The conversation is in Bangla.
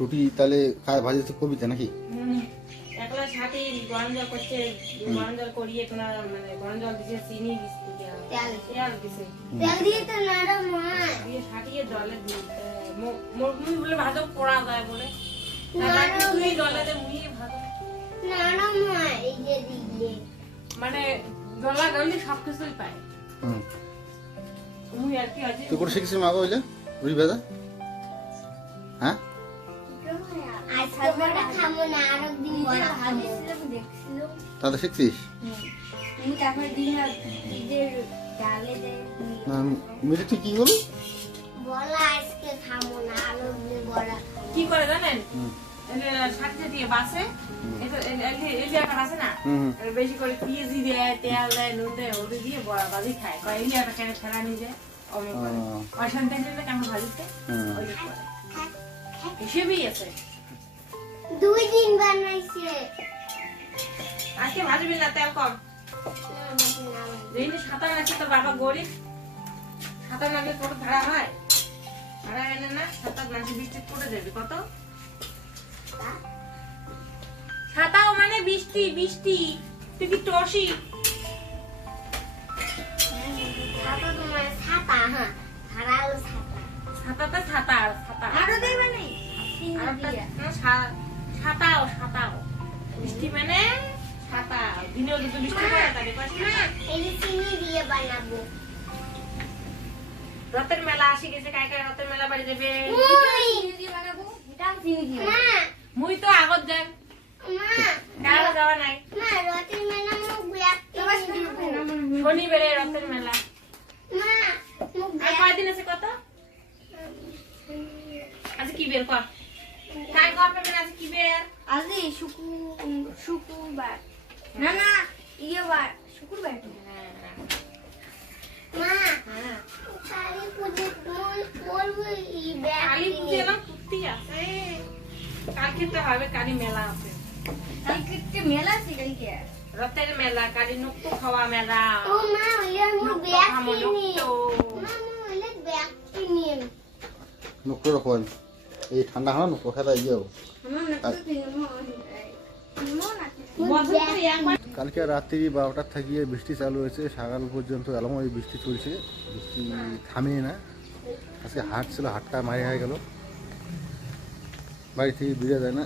রুটি তাহলে খায় ভাজি তো কবিতা নাকি? একলা গরম জল করছে গরম জল করিয়ে তোমার মানে গরম জল দিছে চিনি তেল। তেল দিছে। তেল দিয়ে তো নরম হয়। দিয়ে ছাটিয়ে জলে দিয়ে মুড়ি বলে ভাজো পোড়া যায় বলে। তুই জলে মুড়িয়ে ভাজো। নরম হয় এই যে দিলে। মানে গলা গলি সব কিছুই পায়। হুম। মুই আর কি আছে? তুই করে শিখেছিস মাগো হইলে? রুটি ভাজা? হ্যাঁ? তাহলে শিখছিস? কি বলি কি করে জানেন? দিয়ে বাসে এলিয়াটা আছে না বেশি করে পেঁয়াজি দেয় তেল দেয় নুন দেয় দিয়ে বড়া ভাজি খায়। কয় এলিয়াটা কেন ছাড়া নিয়ে যায় অশান্তি কেমন ভাজিতে। হিসেবেই আছে। বানাইছে আজকে ভাজবি না তেল কম। সাঁতার নাকি তোর বাবা গরিব। সাঁতার নাকি কত ভাড়া হয়? ভাড়া এনে না সাঁতার নাকি বৃষ্টি পড়ে যাবে। কত? ছাতাও মানে বৃষ্টি বৃষ্টি। তুই কি টসি? ছাতাতে ছাতা ছাতা আরও দেবে না, সা- ছাতাও ছাতাও বৃষ্টি মানে ছাতা দিনেও যদি বৃষ্টি পড়ে তাহলে কয় ছাতা। এই যে চিনি দিয়ে বানাবো। রথের মেলা আসি গেছে কায় কায় রথের মেলা বাড়ি যাবে? মুই। তো আগত মা। কারও যাওয়া নাই। শনিবারে রথের মেলা। আর কয়দিন আছে কত? আচ্ছা কি বের কর। কায় কর পেমেন্ট আছে কি বের? আজি শুকু শুক্রবার। না না ইয়ে বার শুক্রবার। মা হ্যাঁ কালী পুজো বলব কালী পুজো কুর্তি আছে। কালকে তো হবে কালী মেলা আছে। কালকে মেলা আছে কালকে। রথের মেলা কালী নক্ত খাওয়া মেলা। ও মা ওইলে মু ব্যাগ কিনি। নক্ত। মা মু ওইলে ব্যাগ কিনি নুকটো রকম এই ঠান্ডা হন, কোথায় একবার কালকে রাত্রি বারোটার থাকিয়ে বৃষ্টি চালু হয়েছে, সকাল পর্যন্ত এলাম, ওই বৃষ্টি চলছে, বৃষ্টি থামে না। আজকে হাট ছিল, হাটটা মারি হয়ে গেল। বাড়ি থেকে বেরিয়ে যায় না।